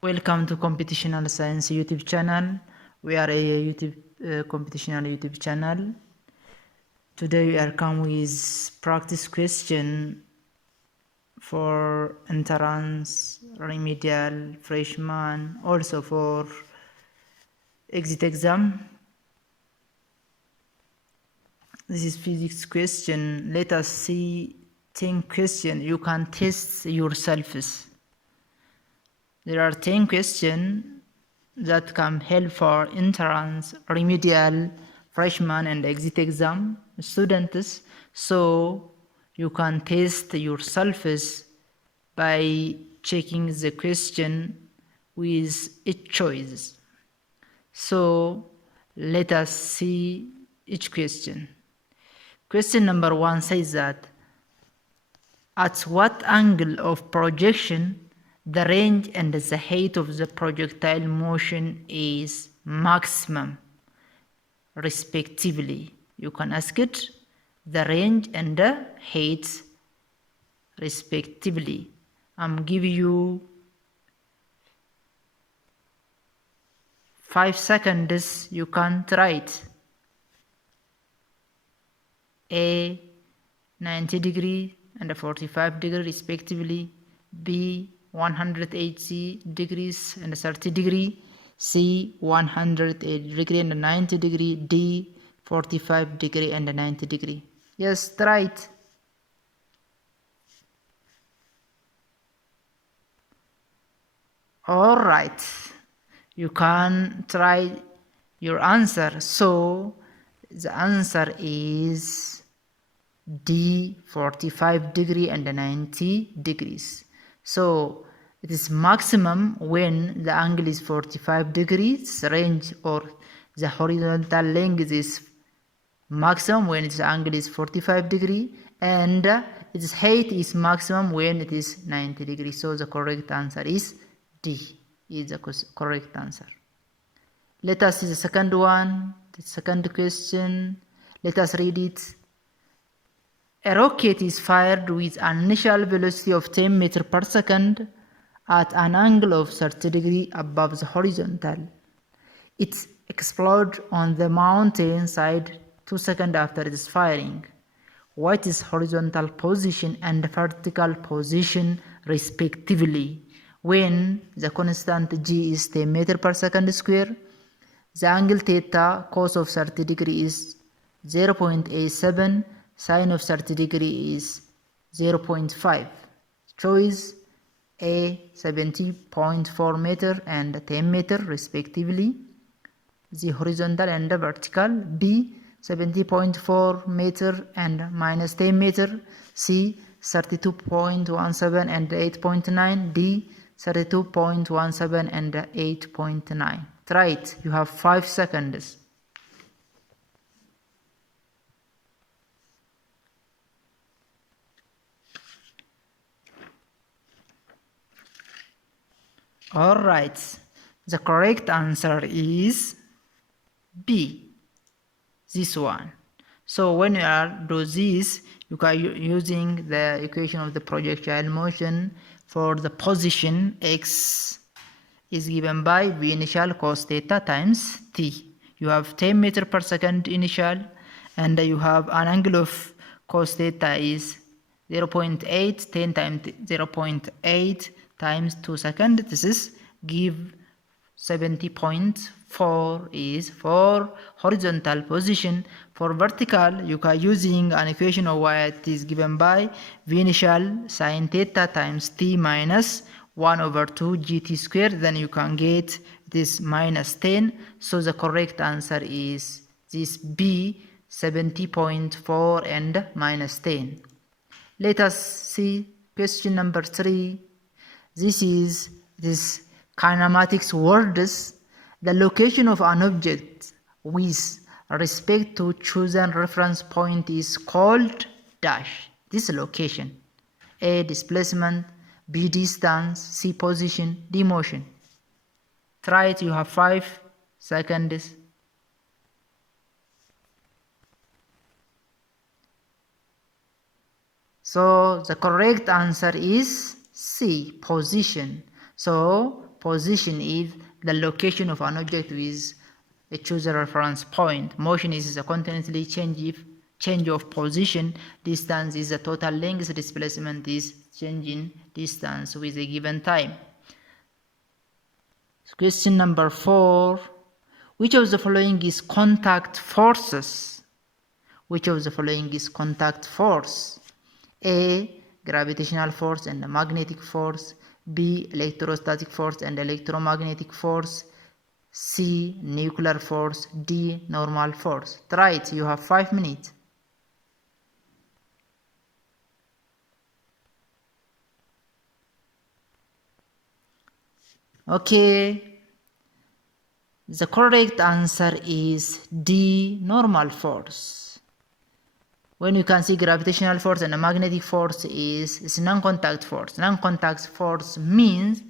Welcome to Computational Science YouTube channel. We are a computational YouTube channel. Today we are come with practice question for entrance, remedial, freshman, also for exit exam. This is physics question. Let us see 10 questions you can test yourselves. There are 10 questions that can help for entrance, remedial, freshman and exit exam students, so you can test yourselves by checking the question with each choice. So let us see each question. Question number 1 says that at what angle of projection the range and the height of the projectile motion is maximum, respectively. You can ask it the range and the height, respectively. I'm giving you 5 seconds. You can try it. A 90 degree and a 45 degree, respectively. B 180 degrees and 30 degree, C 180 degree and 90 degree, D 45 degree and 90 degree. Yes, try it. Alright, you can try your answer. So the answer is D 45 degree and 90 degrees. So it is maximum when the angle is 45 degrees, range or the horizontal length is maximum when its angle is 45 degree, and its height is maximum when it is 90 degrees. So the correct answer is D, is the correct answer. Let us see the second one, the second question. Let us read it. A rocket is fired with an initial velocity of 10 meters per second at an angle of 30 degrees above the horizontal. It explodes on the mountain side 2 seconds after its firing. What is horizontal position and vertical position, respectively, when the constant g is 10 meters per second square? The angle theta cos of 30 degree is 0.87, sine of 30 degree is 0.5. Choice A 70.4 meter and 10 meter, respectively, the horizontal and the vertical. B 70.4 meter and minus 10 meter. C 32.17 and 8.9. D 32.17 and 8.9. Try it. You have 5 seconds. Alright, the correct answer is B, this one. So when you are do this, you are using the equation of the projectile motion for the position x is given by v initial cos theta times t. You have 10 meters per second initial, and you have an angle of cos theta is 0.8, 10 times 0.8 times 2 seconds. This is give 70.4 is for horizontal position. For vertical, you are using an equation of what is given by v initial sin theta times t minus 1 over 2 gt squared. Then you can get this minus 10. So the correct answer is this B, 70.4 and minus 10. Let us see question number 3. This is this kinematics words. The location of an object with respect to chosen reference point is called dash. This location. A displacement, B distance, C position, D motion. Try it. You have 5 seconds. So the correct answer is C, position. So position is the location of an object with a chosen reference point. Motion is the continuously change of position. Distance is the total length. Displacement is changing distance with a given time. Question number 4. Which of the following is contact forces? Which of the following is contact force? A. Gravitational force and magnetic force. B. Electrostatic force and electromagnetic force. C. Nuclear force. D. Normal force. Try it. You have 5 minutes. Okay. The correct answer is D. Normal force. When you can see gravitational force and magnetic force is non-contact force. Non-contact force means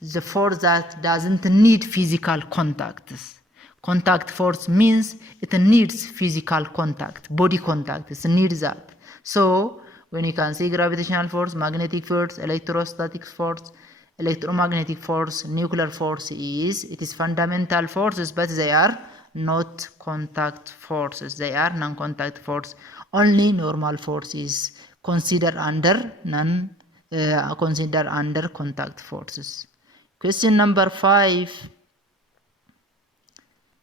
the force that doesn't need physical contacts. Contact force means it needs physical contact, body contact. It needs that. So when you can see gravitational force, magnetic force, electrostatic force, electromagnetic force, nuclear force it is fundamental forces, but they are not contact forces. They are non-contact force. Only normal force is considered under under contact forces. Question number 5.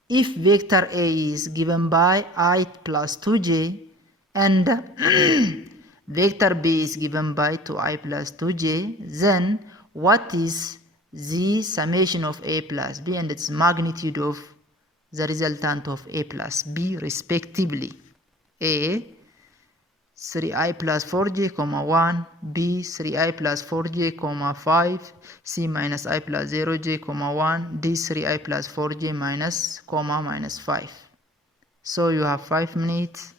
If vector A is given by I plus 2j and vector B is given by 2i plus 2j, then what is the summation of A plus B and its magnitude of the resultant of A plus B respectively? A 3i plus 4j, 1, B 3i plus 4j, 5, C minus i plus 0j, 1, D 3i plus 4j minus 5. So you have 5 minutes,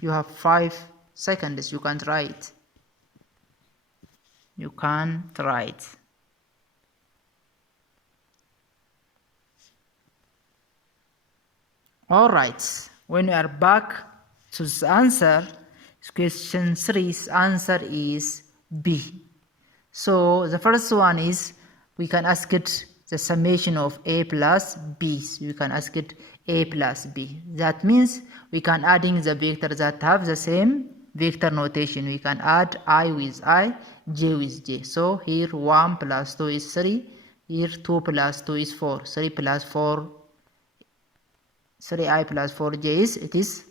you have 5 seconds, you can try it. You can try it. Alright, when we are back to the answer, question 3's answer is B. So the first one is we can ask it the summation of A plus B. So we can ask it A plus B. That means we can adding the vectors that have the same vector notation. We can add I with I, J with J. So here 1 plus 2 is 3. Here 2 plus 2 is 4. 3 plus 4, 3i plus 4j is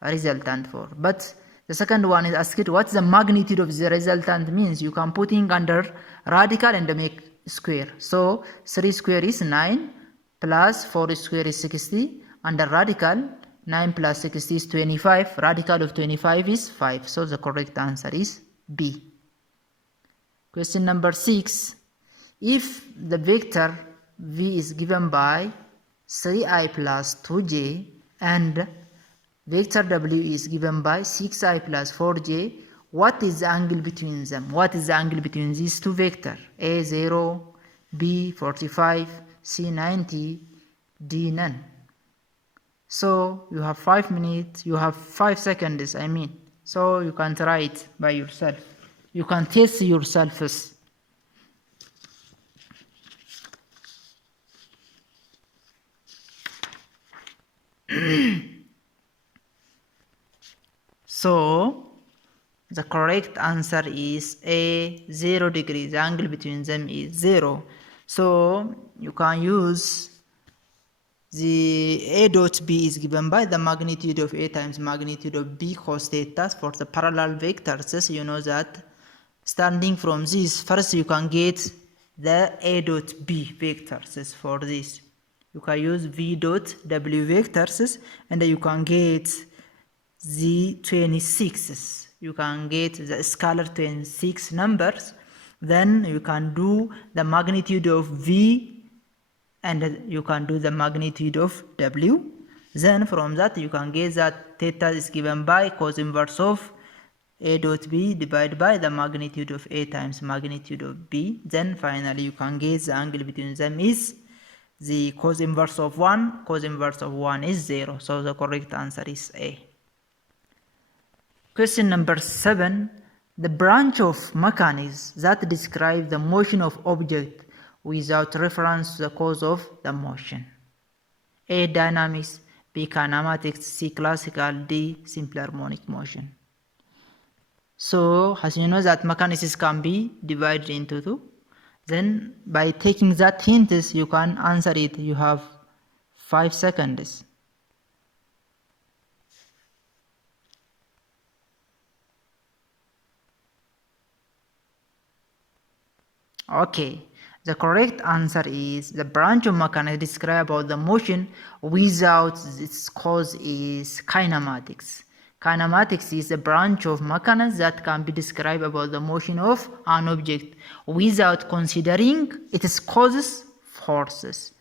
a resultant 4. But the second one is asked what's the magnitude of the resultant means. You can putting under radical and make square. So 3 square is 9 plus 4 square is 60. Under radical 9 plus 60 is 25. Radical of 25 is 5. So the correct answer is B. Question number 6. If the vector V is given by 3i plus 2j and vector W is given by 6i plus 4j, what is the angle between them? What is the angle between these two vectors? A 0, B 45, C 90, D none. So you have 5 minutes, you have 5 seconds, So you can try it by yourself. You can test yourself first. So the correct answer is A 0 degrees. The angle between them is 0. So you can use the A dot B is given by the magnitude of A times magnitude of B cos theta for the parallel vectors. You know that starting from this, first you can get the A dot B vectors for this. You can use V dot W vectors and you can get the 26s. You can get the scalar 26 numbers. Then you can do the magnitude of V and you can do the magnitude of W. Then from that you can get that theta is given by cos inverse of A dot B divided by the magnitude of A times magnitude of B. Then finally you can get the angle between them is the cos inverse of 1. Cos inverse of 1 is 0. So the correct answer is A. Question number 7. The branch of mechanics that describe the motion of object without reference to the cause of the motion. A. Dynamics, B. Kinematics, C. Classical, D. Simple harmonic motion. So as you know that mechanics can be divided into two. Then by taking that hints you can answer it. You have 5 seconds. Okay, the correct answer is the branch of mechanics describe about the motion without its cause is kinematics. Kinematics is a branch of mechanics that can be described about the motion of an object without considering its causes forces.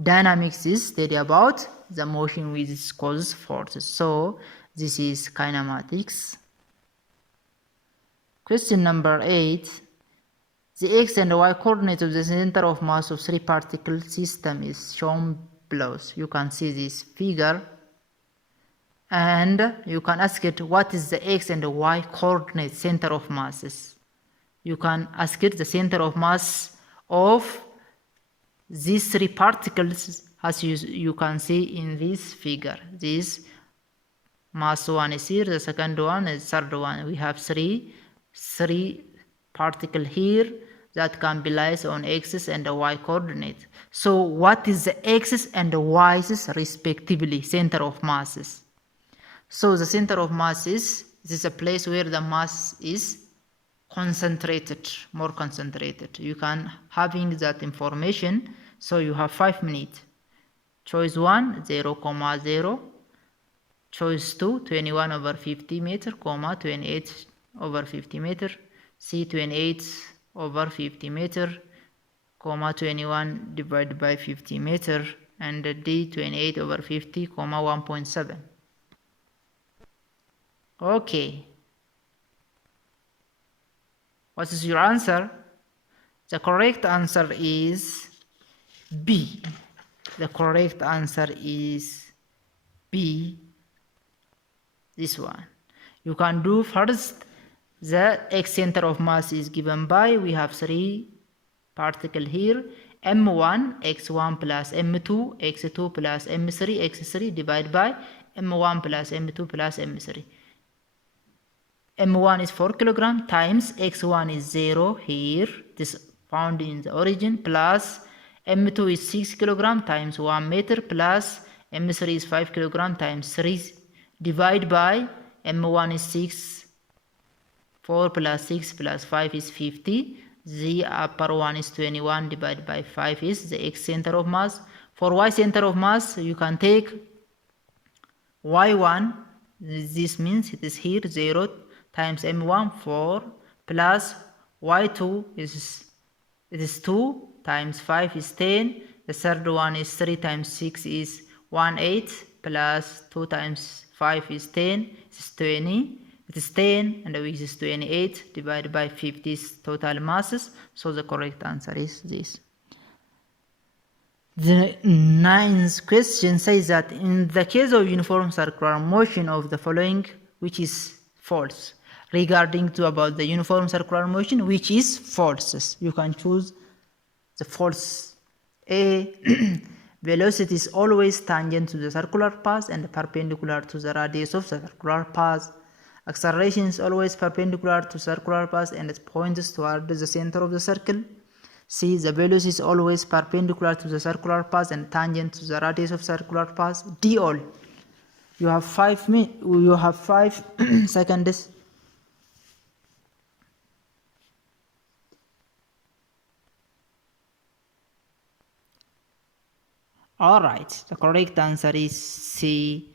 Dynamics is study about the motion with its causes forces. So this is kinematics. Question number 8. The x and y coordinate of the center of mass of three particle system is shown below. You can see this figure and you can ask it what is the x and y coordinate center of masses. You can ask it the center of mass of these three particles as you can see in this figure. This mass 1 is here, the second one is third one. We have three particle here that can be placed on x and y coordinate. So what is the x and y's respectively center of masses? So the center of mass is this is a place where the mass is concentrated, more concentrated. You can having that information. So you have 5 minutes. Choice 1 0,0. Choice 2 21 over 50 meter, 28 over 50 meter. C 28 over 50 meter, 21 divided by 50 meter, and D 28 over 50, 1.7. Okay. What is your answer? The correct answer is B. The correct answer is B. This one. You can do first. The x center of mass is given by, we have three particles here, m1 x1 plus m2 x2 plus m3 x3 divided by m1 plus m2 plus m3. m1 is 4 kg times x1 is 0 here, this found in the origin, plus m2 is 6 kg times 1 meter plus m3 is 5 kg times 3 divided by m1 is 6, 4 plus 6 plus 5 is 50. The upper one is 21 divided by 5 is the x center of mass. For y center of mass, you can take y1. This means it is here 0 times m1 4 plus y2 is 2 times 5 is 10. The third one is 3 times 6 is 18 plus 2 times 5 is 10. It is 20. It is 10 and the width is 28 divided by 50 is total masses. So the correct answer is this. The 9th question says that in the case of uniform circular motion of the following, which is false. Regarding to about the uniform circular motion, which is false. You can choose the false. A. Velocity is always tangent to the circular path and perpendicular to the radius of the circular path. Acceleration is always perpendicular to circular path and it points toward the center of the circle. C. The velocity is always perpendicular to the circular path and tangent to the radius of circular path. D. All. You have 5 seconds. Alright, the correct answer is C.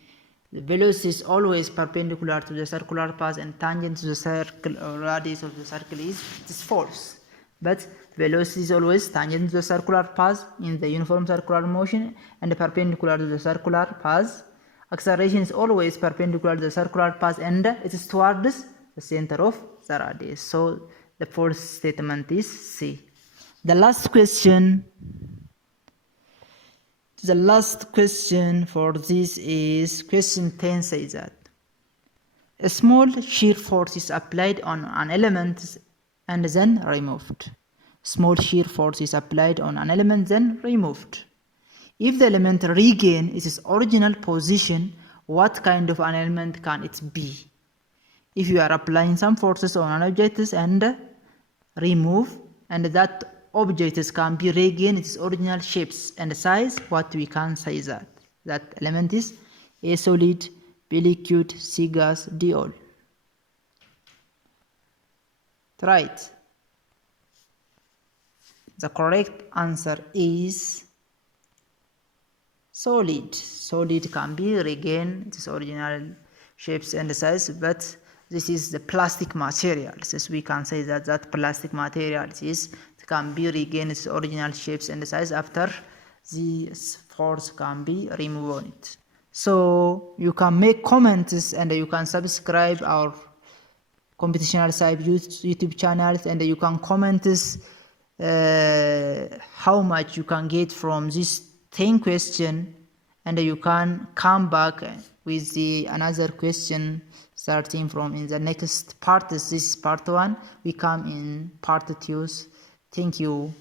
The velocity is always perpendicular to the circular path and tangent to the circle or radius of the circle is false. But velocity is always tangent to the circular path in the uniform circular motion and perpendicular to the circular path. Acceleration is always perpendicular to the circular path and it is towards the center of the radius. So the false statement is C. The last question for this is question 10 says that a small shear force is applied on an element and then removed. small shear force is applied on an element then removed. If the element regain its original position, what kind of an element can it be? If you are applying some forces on an object and remove, and that object can be regain its original shapes and size, what we can say that element is A solid, B liquid, C gas, D all. Right. The correct answer is solid. Solid can be regain its original shapes and size, but this is the plastic material. So we can say that plastic material can be regain its original shapes and size after this force can be removed on it. So you can make comments and you can subscribe our computational side YouTube channels, and you can comment how much you can get from this 10 question, and you can come back with the another question starting from in the next part. This is part 1. We come in part 2. Thank you.